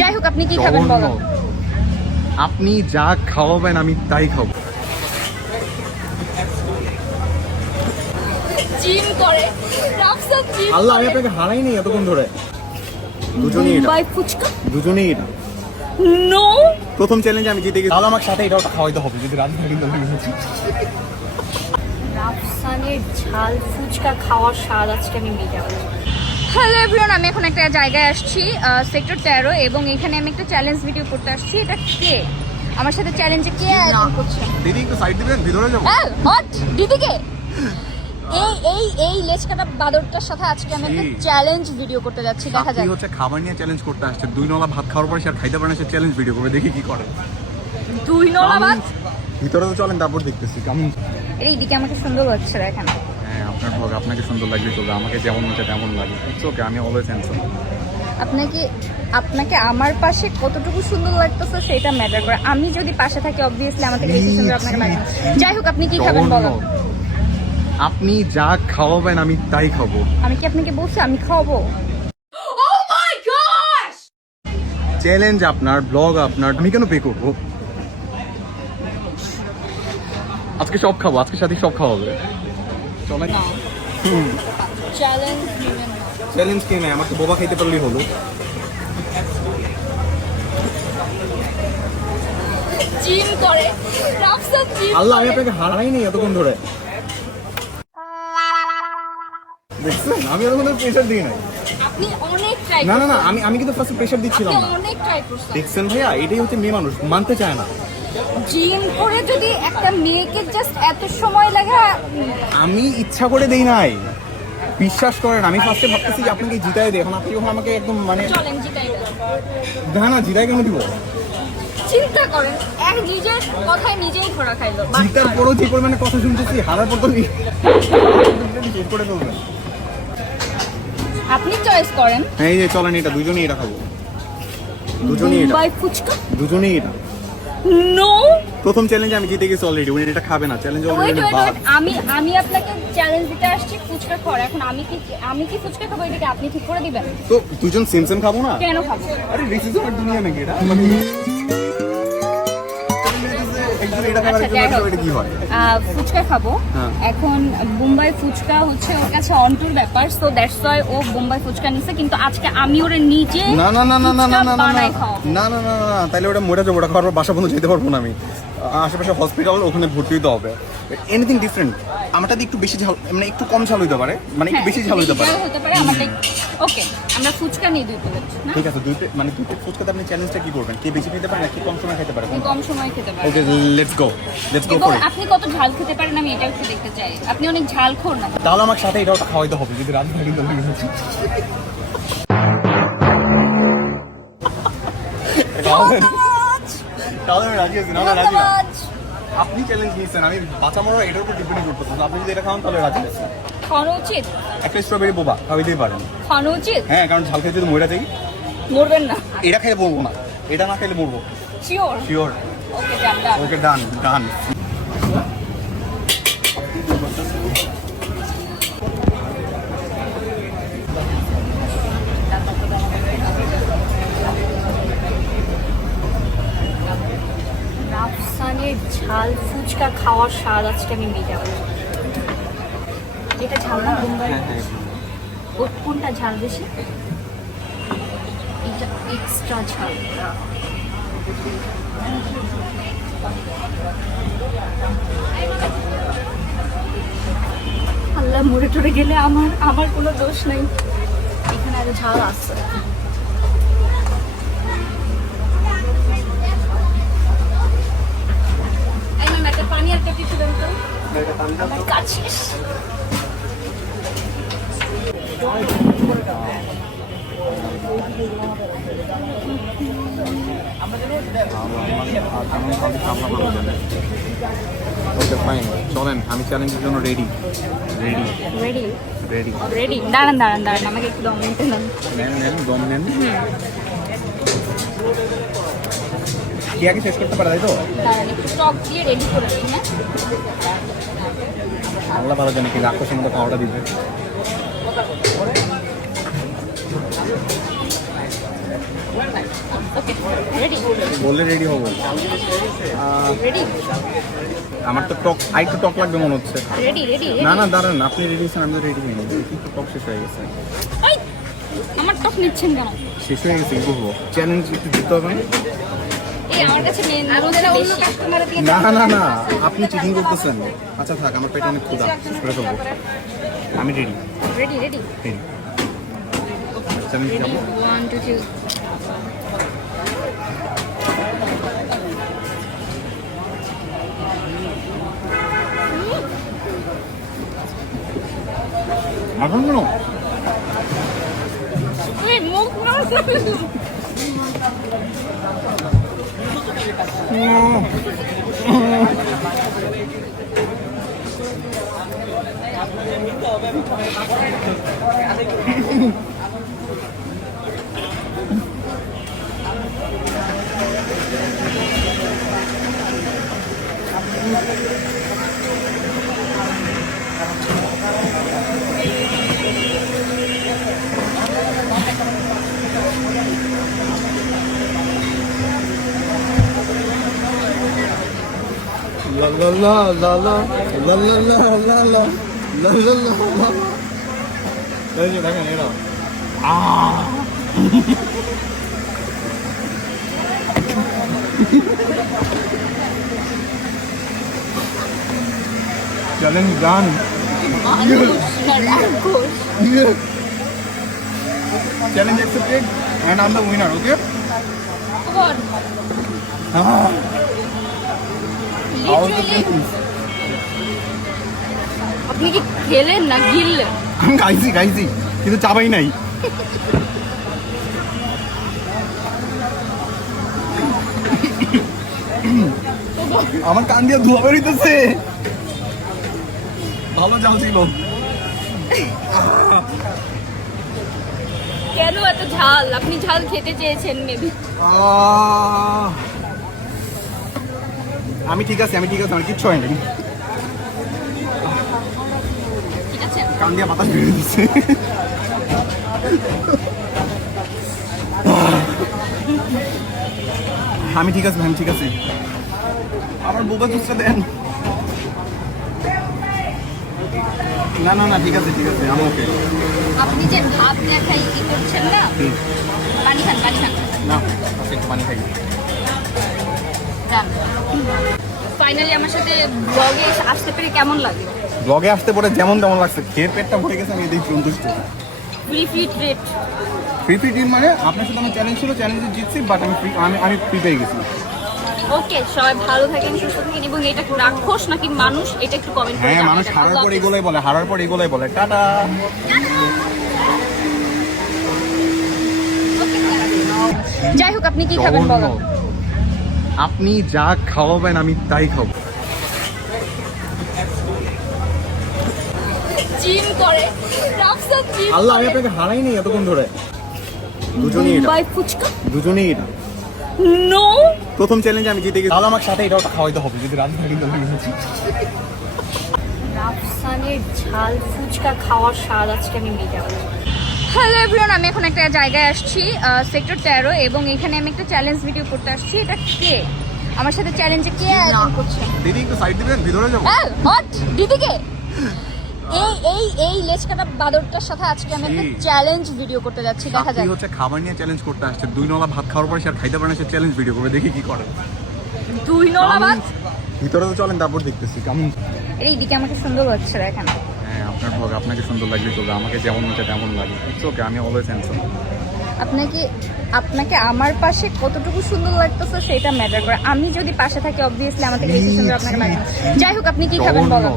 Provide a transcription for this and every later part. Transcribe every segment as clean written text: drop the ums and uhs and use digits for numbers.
যাই হোক, আপনি কি খাবেন বলুন? আপনি যা খাওয়াবেন আমি তাই খাবো। জিম করে রাফসান, জিম আল্লাহ, আমি আপনাকে হারাইনি এতক্ষণ ধরে। দুজনেই এটা, মুম্বাই ফুচকা। দুজনেই এটা। নো, প্রথম চ্যালেঞ্জে আমি জিতে গেছি, তাহলে আমার সাথে এটাও খাওয়াইতে হবে যদি রাজি থাকি। রাফসানের ঝাল ফুচকা খাওয়ার স্বাদ আজকে আমি মেটাবো। হ্যালো এভরিওয়ান, আমি এখন একটা জায়গায় আসছি, সেক্টর 13, এবং এখানে আমি একটা চ্যালেঞ্জ ভিডিও করতে আসছি। এটা কে আমার সাথে চ্যালেঞ্জে কে আয়োজন করছে? দিদি একটু সাইড দিবেন, ভিতরে যাবো। হট দিদিকে এই লেচকাটা বাদরটার সাথে আজকে আমি একটা চ্যালেঞ্জ ভিডিও করতে যাচ্ছি। দেখা যাক। কি হচ্ছে, খাবার নিয়ে চ্যালেঞ্জ করতে আসছে। 2 নলা ভাত খাওয়ার পরে সে আর খাইতে পারে না, সে চ্যালেঞ্জ ভিডিও করবে, দেখি কি করে। 2 নলা ভাত ভিতরে তো চলেন, তারপর দেখতেছি কেমন। এইদিকে আমাকে সুন্দর লাগছে দেখেন। হ্যাঁ, আপনার ভোগ, আপনাকে সুন্দর লাগবে চলবে, আমাকে যেমন হচ্ছে তেমন লাগে। ওকে, আমি অলওয়েজ হ্যান্ডসাম। আপনাকে আমার পাশে কতটুকু সুন্দর লাগতেছে সেটা ম্যাটার করে। আমি যদি পাশে থাকি অবভিয়াসলি আমার থেকে বেশি সুন্দর আপনাকে লাগে। যাই হোক, আপনি কি খাবেন বলুন? আপনি যা খাওয়াবেন আমি তাই খাবো। আমি কি আপনাকে বলছি আমি খাওয়াবো? চ্যালেঞ্জ আপনার, ব্লগ আপনার, আমি কেন পে করবো? আজকে সব খাবো, আজকে সাথে সব খাওয়াবে। চলে না চ্যালেঞ্জ চ্যালেঞ্জ কে নেই, আমাকে বোবা খাইতে পারলেই হলো। জিম করে রাফসান, জিম। আল্লাহ, আমি আপনাকে হারাইনি এতক্ষণ ধরে। দেখছেন, আমি এতক্ষণ ধরে প্রেশার দিই নাই। আপনি অনেক ট্রাই না না না, আমি কিন্তু ফার্স্টে প্রেশার দিচ্ছিলাম না। অনেক ট্রাই করছেন। দেখছেন ভাইয়া, এটাই হচ্ছে মেয়ে মানুষ, মানতে চায় না। জিম করে যদি একটা মেয়েকে জাস্ট এত সময় লাগে। আমি ইচ্ছা করে দেই নাই, বিশ্বাস করেন। আমি ফার্স্টে ভাবতেছি যে আপনাকে জিতাই দেয়, এখন আপনি যখন আমাকে একদম মানে চলেন জিতাই দেন। না না, জিতাই কেন দিব? চিন্তা করেন, এক নিজের কথায় নিজেই ঘোরা খাইলো। জিতার পরও যে পরিমাণে কথা শুনতেছি, হারার পর তো শেষ করে ফেলবেন। আপনি চয়েস করেন। এই যে চলেন, এটা দুজনেই এটা খাবো, দুজনেই এটা, মুম্বাই ফুচকা। দুজনেই এটা। নো, প্রথম চ্যালেঞ্জে আমি জিতে গেছি অলরেডি, উনি এটা খাবে না। চ্যালেঞ্জ ওয়েট অলরেডি ওয়েট বাদ। ওয়েট, আমি আপনাকে চ্যালেঞ্জ দিতে আসছি ফুচকা খাওয়ার। এখন আমি কি ফুচকা খাবো এটাকে আপনি ঠিক করে দিবেন? তো দুজন সেম সেম খাবো না? কেন খাবো? আরে রেসিজমের দুনিয়া নাকি এটা? একজন এটা খাবার, আচ্ছা, একজন যাই এটা হোক। খাবে, এটা কি হয়? ফুচকা খাবো। হ্যাঁ। এখন বোম্বাই ফুচকা হচ্ছে ওর কাছে অন্টুর ব্যাপার, সো দ্যাটস ওয়াই ও বোম্বাই ফুচকা নিছে। কিন্তু আজকে আমি ওরে নিজে না না না না না না না না বানাই খাওয়াবো। না না না না, তাহলে ওটা মরে যাবো, ওটা খাওয়ার পর বাসা পর্যন্ত যেতে পারবো না আমি। আশেপাশে হসপিটাল, ওখানে ভর্তি হতে হবে। Anything different. আমারটা একটু বেশি ঝাল, মানে একটু কম ঝাল হইতে পারে, মানে একটু বেশি ঝাল হইতে পারে। আমারটা ওকে, আমরা ফুচকা নিই 2 প্লেট না? ঠিক আছে, দুই প্লেট ফুচকাতে আপনি চ্যালেঞ্জটা কি করবেন? কে বেশি খেতে পারে না কি কম সময় খেতে পারে? আপনি কম সময় খেতে পারেন। ওকে, লেটস গো এবং ফর ইট। আপনি কত ঝাল খেতে পারেন আমি এটাও একটু দেখতে চাই। আপনি অনেক ঝাল খোর না? তাহলে আমার সাথে এটাও খাওয়াইতে হবে যদি রাজি থাকি তাহলে। তাহলে আমি রাজি আছি, না রাজি না। আপনি চ্যালেঞ্জ নিয়েছেন, আমি বাঁচা মরা এটার উপর ডিপেন্ড করতেছি। আপনি যদি এটা খাওয়ান তাহলে রাজি আছি। খাওয়ানো উচিত। একটা স্ট্রবেরি বোবা খাওয়াইতেই পারেন। খাওয়ানো উচিত। হ্যাঁ, কারণ ঝাল খেয়ে যদি মরে যাই। মরবেন না। এটা খেয়ে মরবো না, এটা না খেলে মরবো। শিওর? শিওর। ওকে, ডান। ওকে, ডান ডান। রাফসানের ঝাল ফুচকা খাওয়ার স্বাদ আজকে আমি মেটাবো। এটা ঝাল না বোম্বাই? ওর কোনটা ঝাল বেশি? এটা এক্সট্রা ঝাল। আল্লাহ, মরে টরে গেলে আমার কোনো দোষ নেই। এখানে আরো ঝাল আছে। পানি আর কেটে দেন তো, আমার কাজ শেষ। ওকে ফাইন, চলেন, আমি চ্যালেঞ্জের জন্য ready ready ready ready. Ready. দাঁড়ান, আমাকে একটু দম নিতে দেন। নেন দম নেন। কি আগে শেষ করতে পারে, তাই তো? দাঁড়ান, একটু টক দিয়ে রেডি করে নিন। হ্যাঁ, আল্লাহ ভালো জানে কি রাক্ষসের মতো খাওয়াটা দিবে। ওকে রেডি বললে রেডি হবো। রেডি আমার তো টক আরেকটু টক লাগবে মনে হচ্ছে। রেডি রেডি না না দাঁড়ান, আপনি রেডি হয়েছেন, আমি তো রেডি হইনি, কিন্তু টক শেষ হয়ে গেছে। আমার টক নিচ্ছেন কেন? শেষ হয়ে গেছে, কি করবো? চ্যালেঞ্জ একটু দিতে হবে না? এই আমার কাছে মেন অন্য কাস্টমার দিয়ে না না না, আপনি চিটিং করতেছেন। আচ্ছা থাক, আমার পেটে অনেক ক্ষুধা, শেষ করে ফেলবো। আমি ready ready ready ready. Challenge যাবো। 1 2 3 এখন কেন? এই মুখ না La la la la la la la la la la la la la la। এই যে দেখেন এটা। Challenge done. Challenge accepted and I'm the winner, okay? How was the feelings? আপনি কি খেলেন না গিললেন? আমি খাইছি কিন্তু চাবাই নাই। আমার কান দিয়ে ধোয়া বেরোইতেছে। ভালো জাল ছিল। কেন এত ঝাল? আপনি ঝাল খেতে চেয়েছেন মেবি। আমি ঠিক আছে, আমার কিচ্ছু হয়নি। ঠিক আছে কান দিয়ে বাতাস বেরিয়ে দিচ্ছে। আমি ঠিক আছে, আমার বোকা জুসটা দেন। না না না, ঠিক আছে আমি ওকে। আপনি যে ভাব দেখাই কি করছেন না, পানি খান না একটু পানি খাই। ফাইনালি আমার সাথে ব্লগে আসতে পেরে কেমন লাগলো? ব্লগে আসতে পরে যেমন তেমন লাগছে, খেয়ে পেটটা ভরে গেছে, আমি এদিকে সন্তুষ্ট। ফ্রি ট্রিট মানে আপনার সাথে আমার চ্যালেঞ্জ ছিল, চ্যালেঞ্জে জিতছি, বাট আমি ফ্রি পেয়ে গেছি। ওকে, সবাই ভালো থাকেন, সুস্থ থাকেন, এবং এটা রাক্ষস নাকি মানুষ এটা একটু কমেন্ট করে হ্যাঁ, মানুষ হারার পর এগুলোই বলে টাটা। যাই হোক, আপনি কি খাবেন বলো? আপনি যা খাওয়াবেন আমি তাই খাবো। জিম করে রাফসান জিম। আল্লাহ, আমি আপনাকে হারাই নেই এতক্ষণ ধরে। মুম্বাই ফুচকা দুজনেই এটা। নো, প্রথম চ্যালেঞ্জে আমি জিতে গেছি, তাহলে আমাকে সাথে এটাও খাওয়াইতে হবে যদি রাজি থাকি। রাফসানের ঝাল ফুচকা খাওয়ার স্বাদ আজকে আমি মেটাবো। হ্যালো এভরিওয়ান, আমি এখন একটা জায়গায় আসছি, সেক্টর 13, এবং এখানে আমি একটা চ্যালেঞ্জ ভিডিও করতে আসছি। এটা কে আমার সাথে চ্যালেঞ্জে কে আয়োজন করছে? দিদি একটু সাইড দিবেন, ভিতরে যাবো। হট দিদিকে এই লেচকাটা বাদরটার সাথে আজকে আমি একটা চ্যালেঞ্জ ভিডিও করতে যাচ্ছি। দেখা যাক। হচ্ছে খাবার নিয়ে চ্যালেঞ্জ করতে আসছে, 2 নলা ভাত খাওয়ার পরে সে আর খাইতে পারে না, সে চ্যালেঞ্জ ভিডিও করবে, দেখি কি করে। 2 নলা ভাত ভিতরে তো চলেন, তারপর দেখতেছি কেমন। এইদিকে আমাকে সুন্দর লাগছে দেখেন। হ্যাঁ, আপনার ভোগ, আপনাকে সুন্দর লাগলে চলবে, আমাকে যেমন হচ্ছে তেমন লাগে। ওকে, আমি অলওয়েজ হ্যান্ডসাম। আপনাকে আমার পাশে কতটুকু সুন্দর লাগতেছে সেটা ম্যাটার করে। আমি যদি পাশে থাকি অবভিয়াসলি আমার থেকে বেশি সুন্দর আপনাকে লাগে। যাই হোক, আপনি কি খাবেন বলো?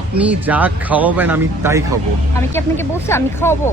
আপনি যা খাওয়াবেন আমি তাই খাবো। আমি কি আপনাকে বলছি আমি খাওয়াবো?